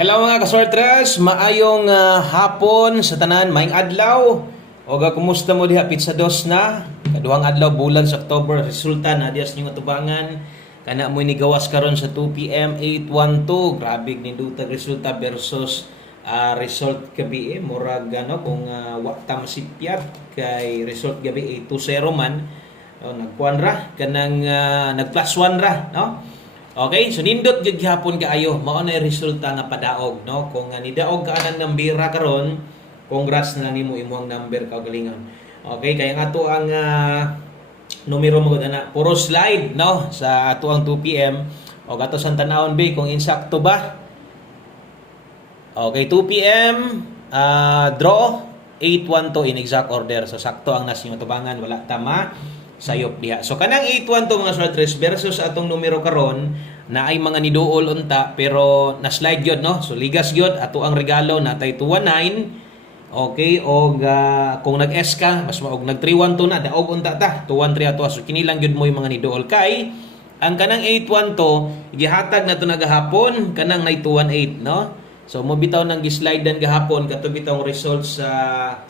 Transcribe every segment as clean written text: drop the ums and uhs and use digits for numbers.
Hello mga kaswartres, maayong hapon sa tanan, maayong adlaw. Oga kumusta mo diha pizza dos na? Kaduhang adlaw bulan sa October, resulta na dias ning atubangan. Kana mo ni gawas karon sa 2 PM 812. Grabe ni dutag resulta versus result gabi murag kung wa ta masipyat kay result gabi 2-0 man. Nagkuan ra kanang nag plus 1 ra, no? Okay, so nindot gyud gihapon kaayo mao na resulta nga padaog, no? Kung nidaog ka anang nambira karon, congrats na nimo imong number kaugalingon. Okay, kaya nga ato ang numero mo gud ana puro slide, no? Sa ato ang 2 PM o gato sang tanawon be kung insakto ba. Okay, 2 PM draw 812 in exact order. So sakto ang nas tubangan, wala tama sayop diha. So kanang 812 mga sortres versus atong numero karon na ay mga niduol unta pero na slide gyud, no? So ligas gyud ato ang regalo natay 219. Okay, og kung nag-S ka mas maog nag 312 na daog unta ta 213 ato. So kini lang gyud mo yung mga niduol kay ang kanang 812 gihatag na to nagahapon kanang 218, no? So mo bitaw nang gi-slide gahapon kato bitaw result sa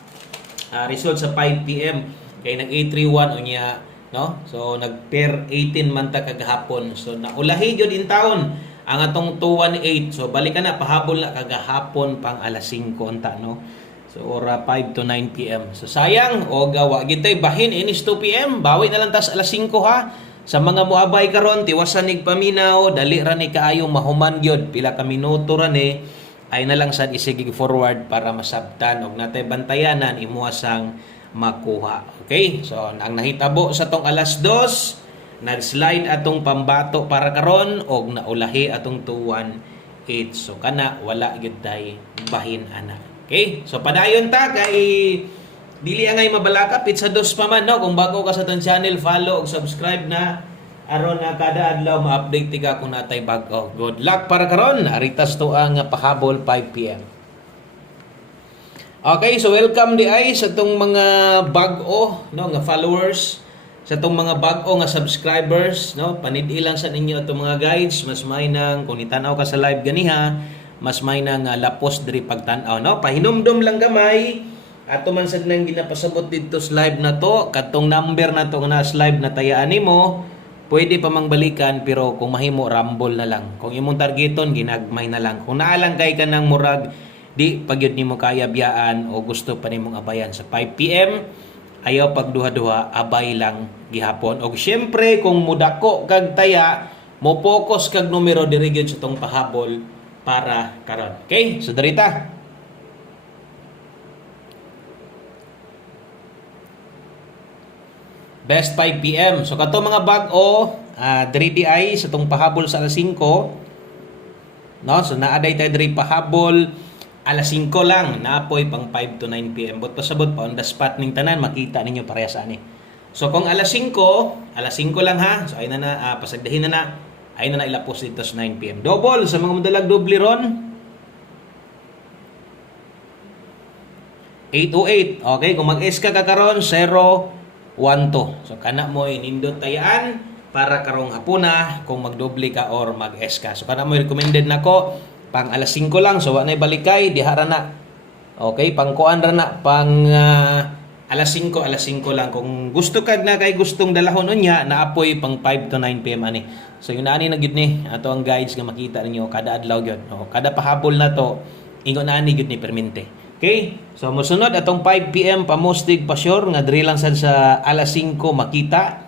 5 PM kay nag 831 unya, no? So nag pair 18 man ta kagahapon. So naulahi gyud in taon ang atong 218. So balik na pahabol na kagahapon pang alas 5 unta, no? So ora 5 to 9 PM. So sayang o gawa gitay bahin inis 2 PM. Bawi na lang tas alas 5 ha. Sa mga muabay karon tiwasan nig paminaw, dali ra ni kaayo mahuman gyud pila ka minuto ra ni ay na lang sad isige forward para masabtan og natay bantayanan imuha sang makuha. Okay? So ang nahitabo sa tong alas 2 nag-slide atong pambato para karon og naulahi atong 218. So kana wala gyud day bahin ana. Okay? So padayon ta kay dili angay mabalaka pizza dos pa man, no? Kung bago ka sa tong channel, follow ug subscribe na aron na kada adlaw ma-update ka kung natay bag-o. Good luck para karon. Aritas to ang pahabol 5 PM. Okay, so welcome di ay sa tong mga bag-o, no, nga followers, sa tong mga bag-o nga subscribers, no. Panid-i lang sa ninyo atong mga guides, mas may nang kung nitanaw ka sa live ganiha, mas may nang lapos diri pagtan-aw, no. Pahinumdum lang gamay ato man sad nang ginapasabot dito sa live na to, katong number na to nga na live na tayaan nimo, pwede pa mang balikan pero kung mahimo rumble na lang. Kung imong targeton ginagmay na lang. Kung naalang kay ka ng murag di pagyud nimo kaya biyaan o gusto pa nimong abayan sa 5 PM, ayaw pagduha-duha, abay lang gihapon. Og syempre kung mudako kag taya, mo focus kag numero diri gyud sa tong pahabol para karon. Okay? So darita. Best 5 PM. So kato mga bag-o, diri di ay sa tong pahabol sa alas 5. No? So naaday tayo diri pahabol alas 5 lang, naapoy pang 5 to 9 PM. But pasabot pa on the spot ning tanan, makita ninyo parehas ani. So kung alas 5 lang ha. So ay na pasagdahin na ay na ilapos dito sa 9 PM. Double sa mga madalag doble ron. 808. Okay, kung mag-S ka karon 012. So kana mo inindot tayaan para karong hapuna kung magdoble ka or mag-S ka. So kana mo recommended nako pang alas 5 lang, so wa nay balikay diha ra na. Okay, pang kuan ra na pang alas 5 lang. Kung gusto kag na kay gustong dalahon unya, naapoy pang 5 to 9 PM ani. So yun ani na gid ni ato ang guides nga makita ninyo kada adlaw gyud. No? Kada pahabol na to, ingon na ani gid ni permente. Okay? So mosunod atong 5 PM pamustig pa sure nga diri lang sad sa alas 5 makita.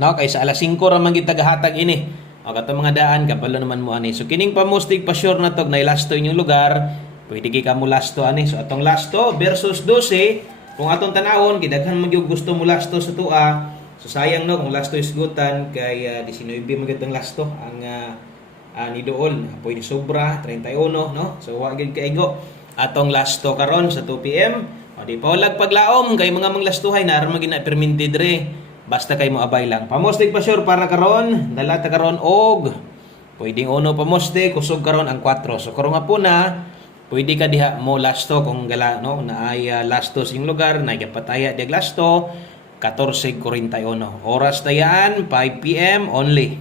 No, kay sa alas 5 ra man gid tagahatag ini. O kato mga daan, kapalo naman mo ani. So kining pamustig pa sure na to, na ilasto inyong lugar, pwede kay ka mo lasto ani. So atong lasto versus 12, kung atong tanawon, kidaghan mo yung gusto mo lasto sa tua. So sayang no, kung lasto isgutan, kay 19 magandang lasto, ang ni dool. Pwede sobra, 31, no? So wagid kaigo. Atong lasto karon sa 2 PM. O di pa walag paglaom, kay mga manglastuhay, naram maging na permitted re. Basta kay mo abay lang. Pamustig pa sure para karon, dalata karon og pwedeng uno pamustig, kusog karon ang 4. So karon nga po na pwede ka diha mo lasto kung gala no na ay lasto sing lugar na gapataya diag lasto 14:41. Oras tayaan 5 PM only.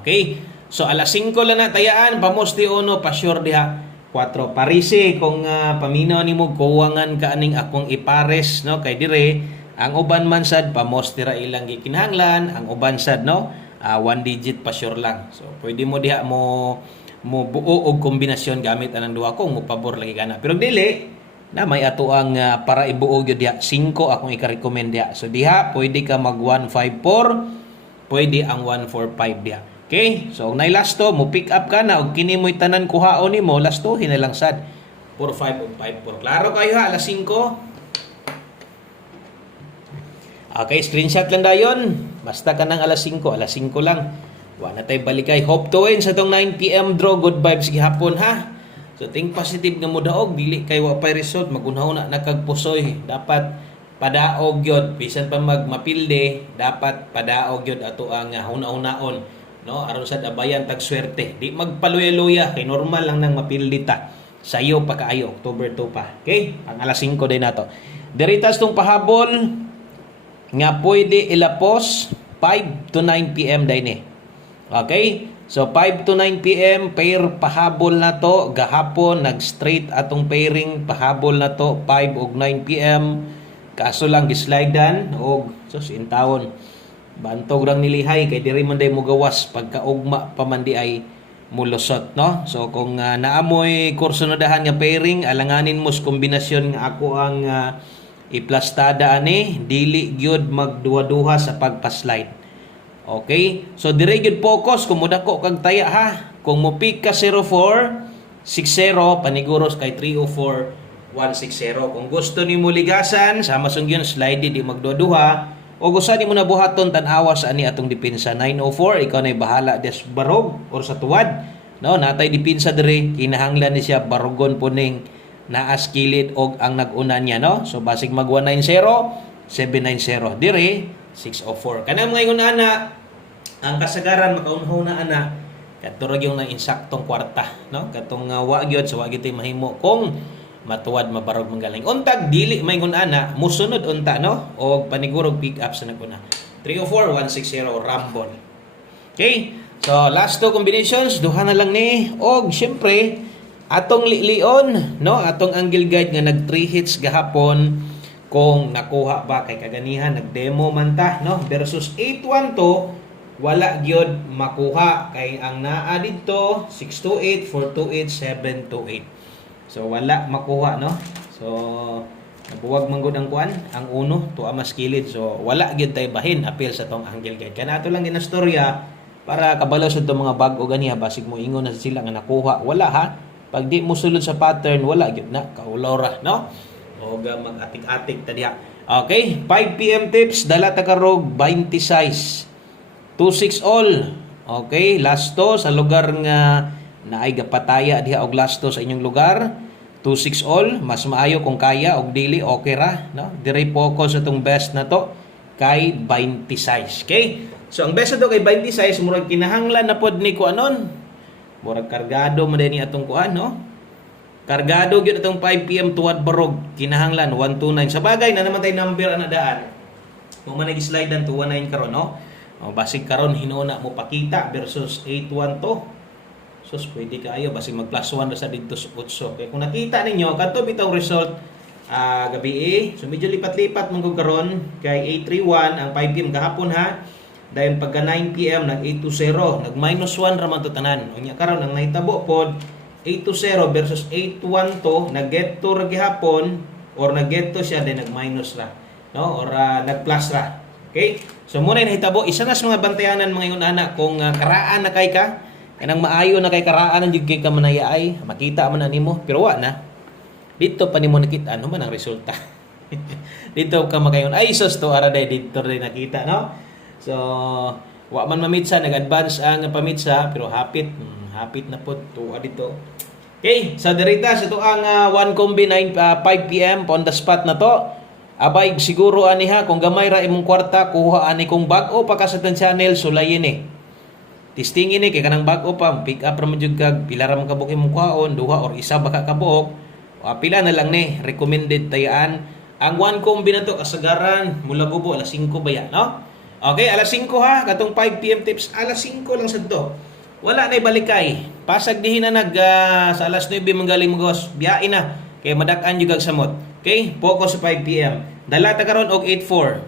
Okay? So alas 5 lang na tayaan, pamosti uno, pa-sure diha 4. Parisi kung paminaw nimo kuwangan ka aning akong ipares no kay dire ang uban man sad pamosti ra ilang gikinahanglan, ang uban sad no 1 digit pa sure lang. So pwede mo diha mo buo og kombinasyon gamit anang duha kung mo pabor lagi kana. Pero dili na may ato ang para ibuo gyud diha 5 akong ika-recommend diha. So diha pwede ka mag 154, pwede ang 145 diha. Okay? So, nay lasto, mo pick up ka na, o kini mo'y tanan kuhaon ni mo, lasto, hinalang sad. 4-5 o 5-4. Klaro kayo ha, alas 5. Okay, screenshot lang dayon. Basta ka ng alas 5 lang. Wala tayo balikay. Hope to win sa tong 9 p.m. draw. Good vibes gihapon ha. So, think positive nga mo daog. Dili kay wa pay result. Magunhaw na nakagpusoy. Dapat padaog yun. Bisan pa magmapilde, dapat padaog yun ato ang huna-hunaon. No, aron sad abayan tag swerte. Di magpaluya-luya kay normal lang nang mapildita. Sayo pa kaayo October 2 pa. Okay? Ang alas 5 din nato. Diritas tong pahabol nga pwede ilapos 5 to 9 p.m. din eh. Okay? So 5 to 9 p.m. pair pahabol na to gahapon nag-straight atong pairing pahabol na to 5 ug 9 p.m. Kaso lang gislidean og sus intawon bantog rang nilihay kay diri man day mo gawas pagkaugma pa man di ay mulusot no. So kung naamoy kurso na dahan nga pairing alanganin mo sa kombinasyon nga ako ang iplastada ani dili gyud magduha-duha sa pagpaslide. Okay? So dire gyud focus kung modako kag taya ha. Kung mo pick ka 04 60 paniguros kay 304 160. Kung gusto nimo ligasan sama sung yun slide di magduha-duha. O gusto ni mo na buhaton tan-awa sa ani atong depensa 904 ikaw nay bahala des barog or sa tuwad no natay depensa dire kinahanglan ni siya barogon puning naas kilid og ang nag-una niya no. So basig mag 190 790 dire 604 kanang mga ingon ana ang kasagaran makaunhaw na ana katurog yung na insaktong kwarta no katong wa gyud so wa gyud mahimo kung matuwad mabarog manggaling untag dili maingon ana musunod unta no o panigurog pick up sa naguna 304 160 rumble. Okay, so last two combinations duha na lang ni og syempre atong lion no atong angle guide nga nag 3 hits gahapon kung nakuha ba kay kaganihan nagdemo man ta no versus 812 wala gyud makuha kay ang naa didto 628 428 728. So wala makuha no. So nabuwag man gud ang kuan, ang uno tuwa mas kilid. So wala gyud tay bahin apil sa tong angle guide. Kanato lang ginastorya para kabalo sa tong mga bag-o ganiha basig mo ingon na sila nga nakuha. Wala ha. Pag di mo sulod sa pattern wala gyud na kaulora no. O mag-atik-atik ta diha. Okay, 5 PM tips dala ta karog 20 size. 26 all. Okay, lasto sa lugar nga naay gapataya diha og lasto sa inyong lugar 26 all mas maayo kung kaya og dili okay ra no dire focus atong best na to kay 20 size. Okay, so ang best na to kay 20 size murag kinahanglan na pod ni kuanon murag kargado man ni atong kuan no kargado gyud atong 5 PM tuwad barog kinahanglan 129 sa bagay na naman tay number ana daan mo man nag-slide dan 219 karon no o basig karon hinuna mo pakita versus 812 sus pwede kayo basig mag plus 1 sa dito sa 8. Kaya kung nakita ninyo kadto bitaw result gabi so medyo lipat-lipat man gud karon kay 831 ang 5 PM gahapon ha dayon pagka 9 PM nag 820 nag minus 1 ra man to tanan unya karon ang nahitabo pod 820 versus 812 nag get to ra gihapon or nag get to siya then nag minus ra no or nag plus ra. Okay, so muna nahitabo isa na sa mga bantayanan mga ingon ana kung karaan na kay ka kanang maayo na kay karaan ang jud kay ka manayay makita man nimo pero wa na dito pa nimo nakita ano man ang resulta dito ka magayon ay sus to ara day dito rin nakita no. So wa man mamitsa nag-advance ang pamitsa pero hapit na pod to dito. Okay, sa derita sa to ang 1 combi 5 PM on the spot na to abay siguro aniha kung gamay ra imong kwarta kuha ani kung bag-o pa ka sa tan channel sulayin testing ini kay kanang bag-o pa pick up ra man jud kag pila ra man kabuk imong kuhaon duha or isa baka kabuok pila na lang ni recommended tayaan ang 1 combi na to kasagaran mula gubo alas 5 baya no. Okay, alas 5 ha katong 5 PM tips alas 5 lang sad to wala na balikay. Pasag dihin na sa alas 9 manggaling magos, biyain na. Kay madak-an jud kag samot. Okay? Focus sa 5 PM. Dala ta karon og 84.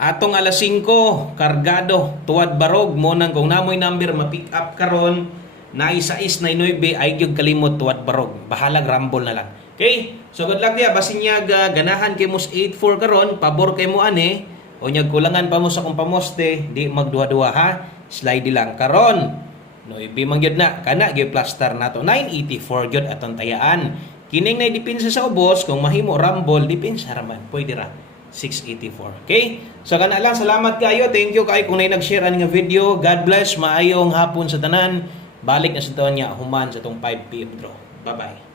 Atong alas 5, kargado, tuwad barog mo nang kung namoy number ma-pick up karon na isa is na 9 ay gyud kalimot tuwad barog. Bahalag rumble na lang. Okay? So good luck dia basin niya ganahan kay mos 84 karon, pabor kay mo ani o nyag kulangan pa mo sa kung pamoste, di magduha-duha ha. Slide lang karon. No man gyud na kana gyud plaster nato 984 gyud atong tayaan. Kining nay depensa sa ubos kung mahimo rumble depensa raman pwede ra 684. Okay? So kana lang salamat kayo. Thank you kay kung nay nag-share ani nga video. God bless. Maayong hapon sa tanan. Balik na sa taon niya human sa tong 5 PM draw. Bye-bye.